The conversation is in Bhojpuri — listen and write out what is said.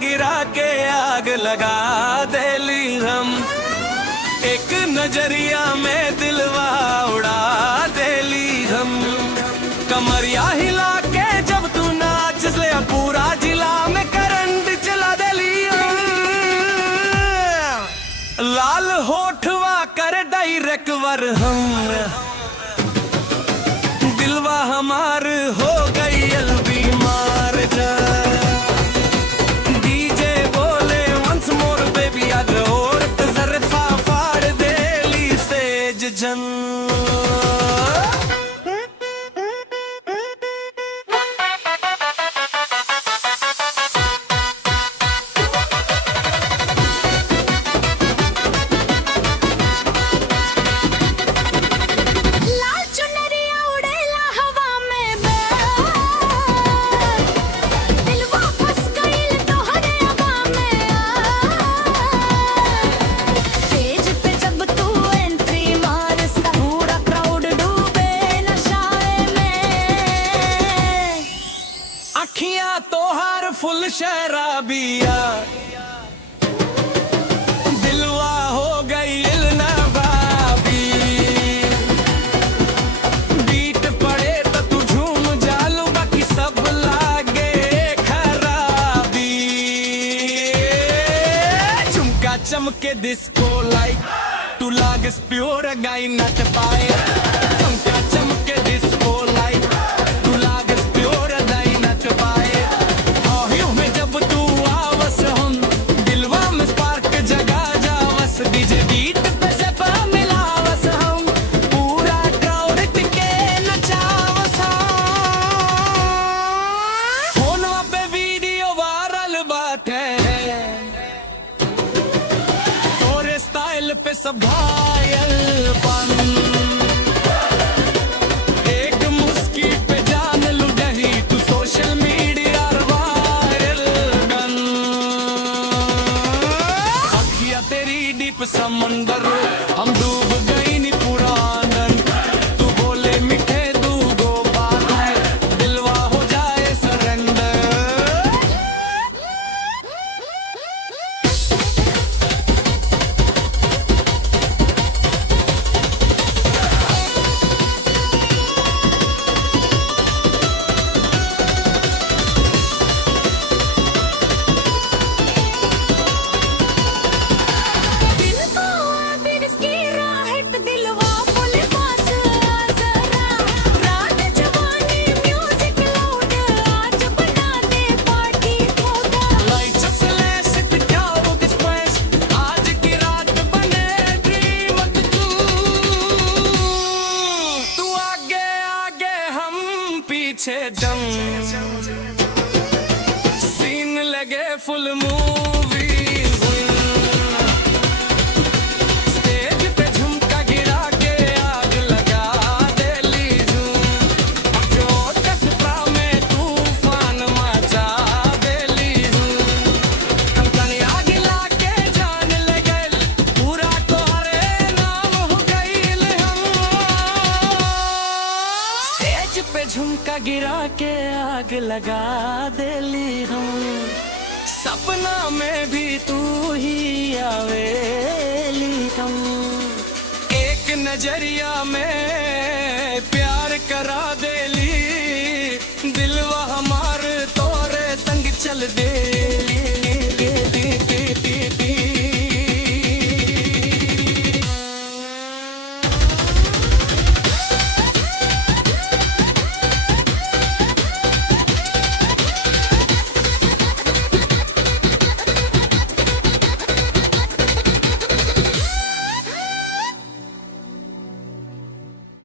गिरा के आग लगा देली हम। एक नजरिया में दिलवा उड़ा देली हम। कमरिया हिला के जब तू नाच ले पूरा जिला में करंट चला देली हम। लाल होठवा कर डायरेक्ट वर हम। दिलवा हमार हो गई बीमार जा। डीजे बोले वंस मोर बेबी आज और जरफा फाड़ देली सेज जन। अखियां तोहार फुल शराबिया। दिलवा हो गई इल्नाबाबी। बीट पड़े तो तू झूम जालू बाकी सब लागे खराबी। झुमका चमके डिस्को लाइट तू लाग प्योर गाई नट पाए। झुमका चमके डिस्को लाइट तू लाग पे सब घायलपन। एक मुस्की पे जान लुढ़ही तू सोशल मीडिया वायरल गन। अखियां तेरी डीप समंदर हम डूब गई नी पुरानन। तू बोले मीठे दू गो बात दिलवा हो जाए सरेंडर। दम सीन लगे फुल मूवी। स्टेज पे झुमका गिरा के आग लगा देली झूम। जो कस्बा में तूफान मचा देली झूम। कंकनी आग लाके जान ले गइल पूरा तोहरे नाम हो गइल हम। स्टेज पे झुमका गिरा के आग लगा देली हम। सपना में भी तू ही आवेली हम। एक नजरिया में प्यार करा देली। दिलवा हमार तोरे संग चल दे।